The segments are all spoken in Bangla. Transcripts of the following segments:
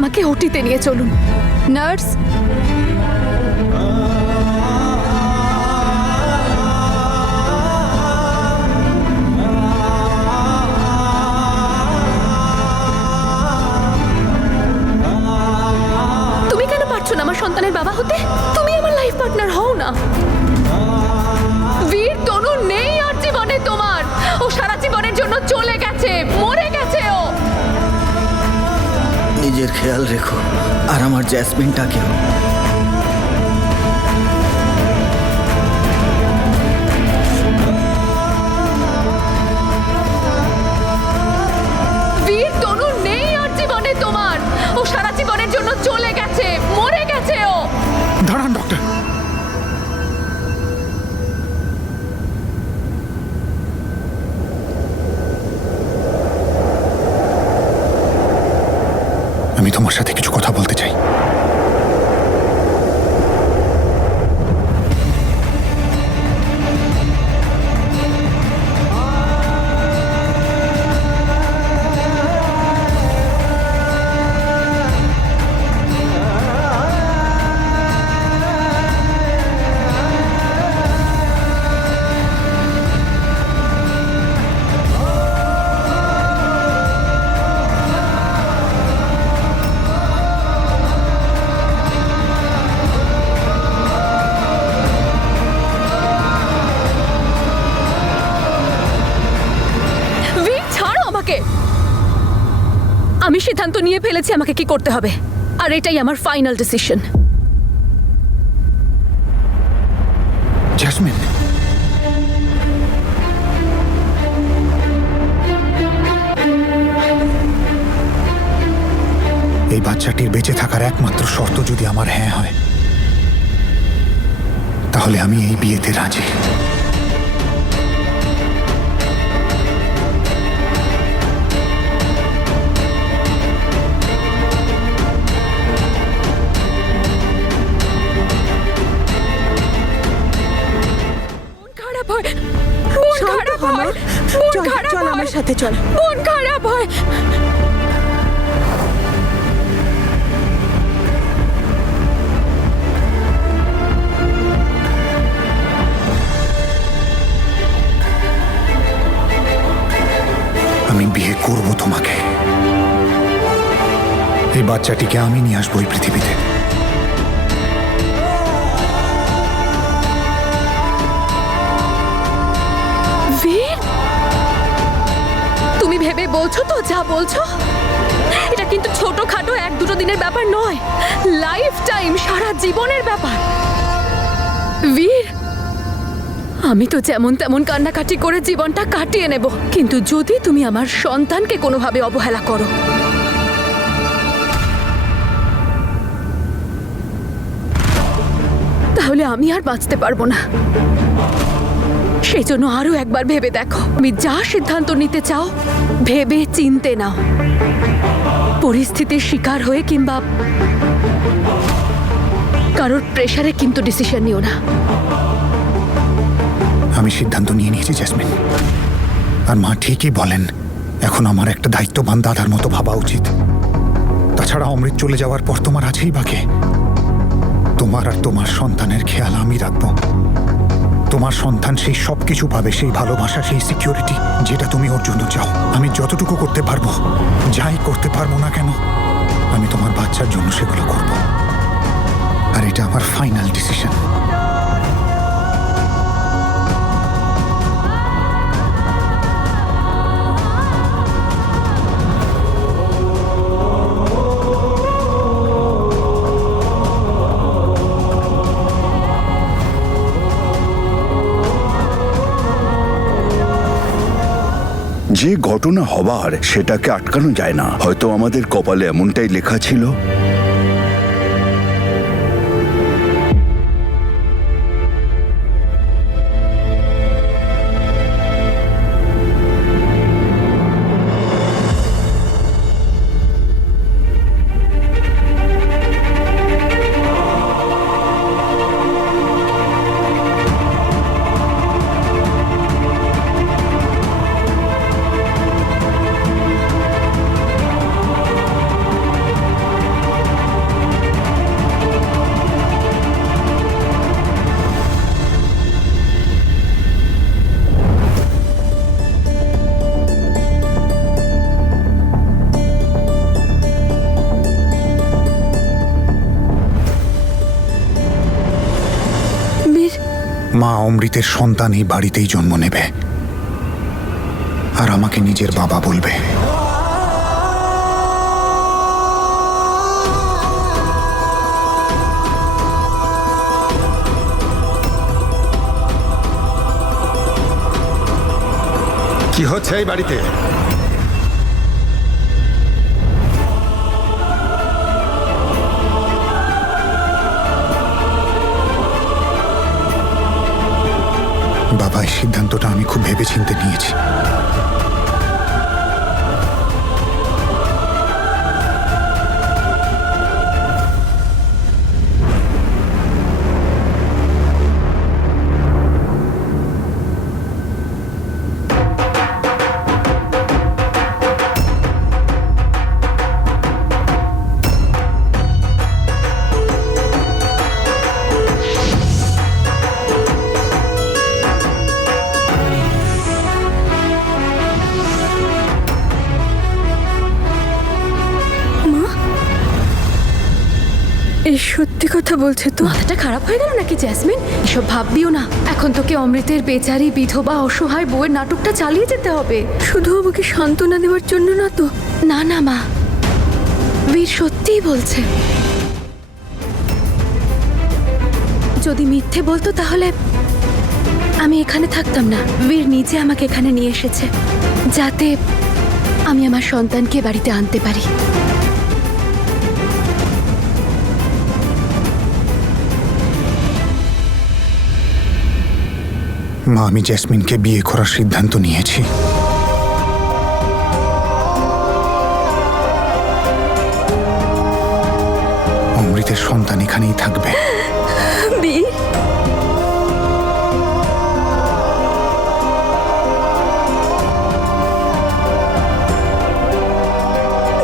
আমাকে ওটিতে নিয়ে চলুন। নার্স, তুমি কেন পারছো না আমার সন্তানের বাবা হতে? তুমি আমার লাইফ পার্টনার হও না। বীর তনু নেই আর জীবনে তোমার। ও সারা জীবনের জন্য চলে গেছে, মরে গেছে ও। নিজের খেয়াল রেখো আর আমার জ্যাসমিনটাকেও। বীর তনু নেই আর জীবনে তোমার। ও সারা জীবনের জন্য চলে গেছে, মরে গেছে ও। দাঁড়ান ডক্টর, আমি তোমার সাথে কিছু কথা বলতে চাই। বীর ছাড়ো আমাকে। আমি সিদ্ধান্ত নিয়ে ফেলেছি আমাকে কি করতে হবে, আর এটাই আমার ফাইনাল ডিসিশন। জ্যাসমিন, এই বাচ্চাটির বেঁচে থাকার একমাত্র শর্ত যদি আমার হ্যাঁ হয়, তাহলে আমি এই বিয়েতে রাজি। খারাপ হয়, মন খারাপ হয়, মন খারাপ হয়। আমার সাথে চল। মন খারাপ হয়। আমি বিয়ে করব তোমাকে। এই বাচ্চাটিকে আমি নিয়ে আসবো এই পৃথিবীতে। বীর, তুমি ভেবে বলছো তো যা বলছো? এটা কিন্তু ছোটখাটো এক দুটো দিনের ব্যাপার নয়, লাইফ টাইম, সারা জীবনের ব্যাপার। বীর, আমি তো যেমন তেমন কান্নাকাটি করে জীবনটা কাটিয়ে নেব, কিন্তু যদি তুমি আমার সন্তানকে কোনোভাবে অবহেলা করো, তাহলে আমি আর বাঁচতে পারবো না। সেই জন্য আরো একবার ভেবে দেখো। তুমি যা সিদ্ধান্ত নিতে চাও ভেবে চিনতে নাও। পরিস্থিতির শিকার হয়ে কিংবা কারোর প্রেসারে কিন্তু ডিসিশন নিও না। আমি সিদ্ধান্ত নিয়ে নিয়েছি জ্যাসমিন, আর মা ঠিকই বলেন, এখন আমার একটা দায়িত্ববান দাদার মতো ভাবা উচিত। তাছাড়া অমৃত চলে যাওয়ার পর তোমার আছেই বাকি। তোমার আর তোমার সন্তানের খেয়াল আমি রাখবো। তোমার সন্তান সেই সব কিছু পাবে, সেই ভালোবাসা, সেই সিকিউরিটি যেটা তুমি ওর জন্য চাও। আমি যতটুকু করতে পারবো, যাই করতে পারবো না কেন, আমি তোমার বাচ্চার জন্য সেগুলো করব। আর এটা আমার ফাইনাল ডিসিশন। যে ঘটনা হবার সেটাকে আটকানো যায় না। হয়তো আমাদের কপালে এমনটাই লেখা ছিল। মা অমৃতের সন্তান এই বাড়িতেই জন্ম নেবে আর আমাকে নিজের বাবা বলবে। কি হচ্ছে এই বাড়িতে? বাবা, এই সিদ্ধান্তটা আমি খুব ভেবেচিন্তে নিয়েছি। এই সত্যি কথা বলছে তো? মাথাটা খারাপ হয়ে গেল নাকি জ্যাসমিন? এসব ভাববিও না। এখন তোকে অমৃতের বেচারি বিধবা অসহায় বউয়ের নাটকটা চালিয়ে যেতে হবে। শুধু আমাকে সান্ত্বনা দেওয়ার জন্য না তো? না না মা, বীর সত্যিই বলছে। যদি মিথ্যে বলতো তাহলে আমি এখানে থাকতাম না। বীর নিজে আমাকে এখানে নিয়ে এসেছে যাতে আমি আমার সন্তানকে বাড়িতে আনতে পারি। মা, আমি জ্যাসমিনকে বিয়ে করার সিদ্ধান্ত নিয়েছি। অমৃতের সন্তান এখানেই থাকবে। বীর,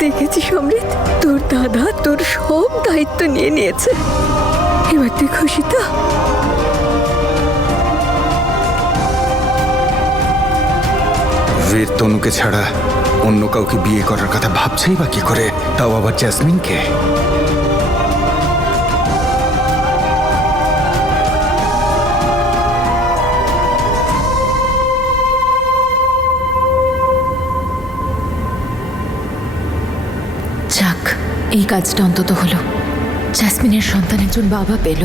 দেখেছিস অমৃত, তোর দাদা তোর সব দায়িত্ব নিয়ে নিয়েছে। এবার তুই খুশি তো? বীর তনুকে ছাড়া অন্য কাউকে বিয়ে করার কথা ভাবছেই বা কি করে, তাও আবার জ্যাসমিনকে? যাক, এই কাজটা অন্তত হলো। জ্যাসমিনের সন্তান একজন বাবা পেল।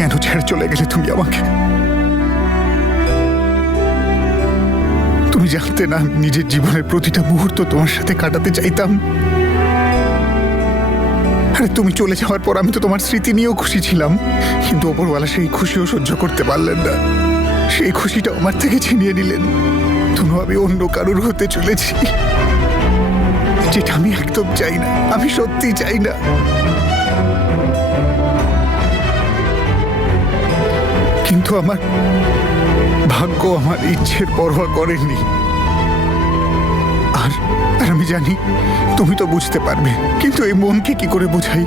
কেন ছেড়ে চলে গেলে তুমি আমাকে? তুমি জানতে না আমি নিজের জীবনের প্রতিটা মুহূর্ত তোমার সাথে কাটাতে চাইতাম। আরে তুমি চলে যাওয়ার পর আমি তো তোমার স্মৃতি নিয়েও খুশি ছিলাম, কিন্তু ওপরওয়ালা সেই খুশিও সহ্য করতে পারলেন না। সেই খুশিটা আমার থেকে ছিনিয়ে নিলেন। তুমি আমি অন্য কারোর হতে চলেছি, যেটা আমি একদম চাই না। আমি সত্যি চাই না। কিন্তু আমার ভাগ্য আমার ইচ্ছের পরোয়া করেনি। আর আমি জানি তুমি তো বুঝতে পারবে, কিন্তু এই মনকে কি করে বোঝাই,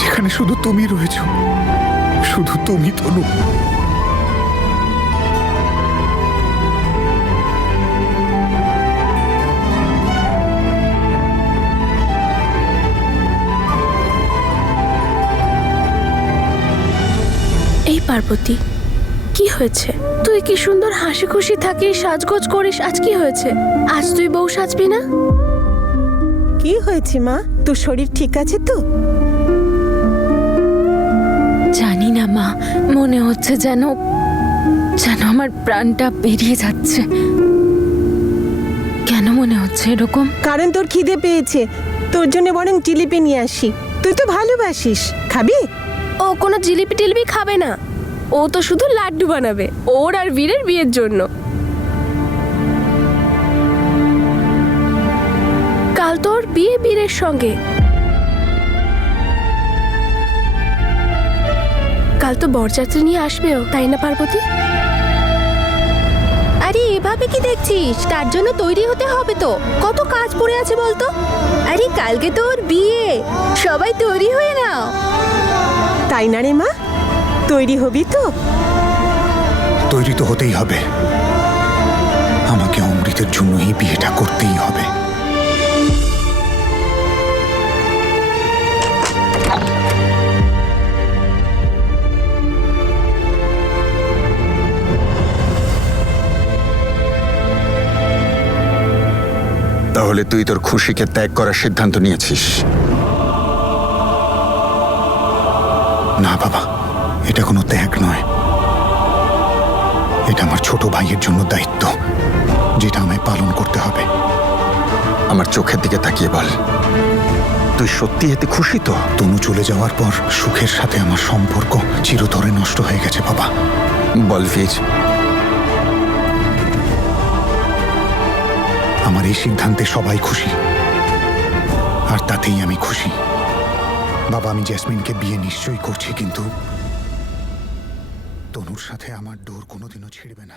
যেখানে শুধু তুমি রয়েছো, শুধু তুমি তনু। এই পার্বতী, কি হয়েছে? তুই কি সুন্দর হাসি খুশি থাকিস, সাজগোজ করিস, আজ কি হয়েছে? আজ তুই বউ সাজবি না? কি হয়েছে মা? তোর শরীর ঠিক আছে তো? জানি না মা, মনে হচ্ছে যেন যেন আমার প্রাণটা বেরিয়ে যাচ্ছে। কেন মনে হচ্ছে এরকম? কারণ তোর খিদে পেয়েছে। তোর জন্য বরং জিলিপি নিয়ে আসি। তুই তো ভালোবাসিস, খাবি? ও কোনো জিলিপি টিলিপি খাবে না, ও তো শুধু লাড্ডু বানাবে ওর আর বীরের বিয়ের জন্য। কাল তোর বিয়ে বীরের সঙ্গে। কাল তো বরযাত্রী নিয়ে আসবেও, তাই না পার্বতী? আরে এভাবে কি দেখছিস? তার জন্য তৈরি হতে হবে তো, কত কাজ পড়ে আছে বলতো। আরে কালকে তো ওর বিয়ে, সবাই তৈরি হয়ে নাও। তাই না রে মা, তৈরি হবি তো? তৈরি তো হতেই হবে। আমাকে অমৃতের জন্য এই বিয়েটা করতেই হবে। তাহলে তুই তোর খুশিকে ত্যাগ করার সিদ্ধান্ত নিয়েছিস? না বাবা, এটা কোনো ত্যাগ নয়। এটা আমার ছোট ভাইয়ের জন্য দায়িত্ব, যেটা আমায় পালন করতে হবে। আমার চোখের দিকে তাকিয়ে বল, তুই সত্যি এতে খুশি তো? তনু চলে যাওয়ার পর সুখের সাথে আমার সম্পর্ক চিরতরে নষ্ট হয়ে গেছে বাবা। বল বীর। আমার এই সিদ্ধান্তে সবাই খুশি, আর তাতেই আমি খুশি। বাবা, আমি জেসমিনকে বিয়ে নিশ্চয়ই করছি, কিন্তু তনুর সাথে আমার ডোর কোনোদিনও ছিড়বে না।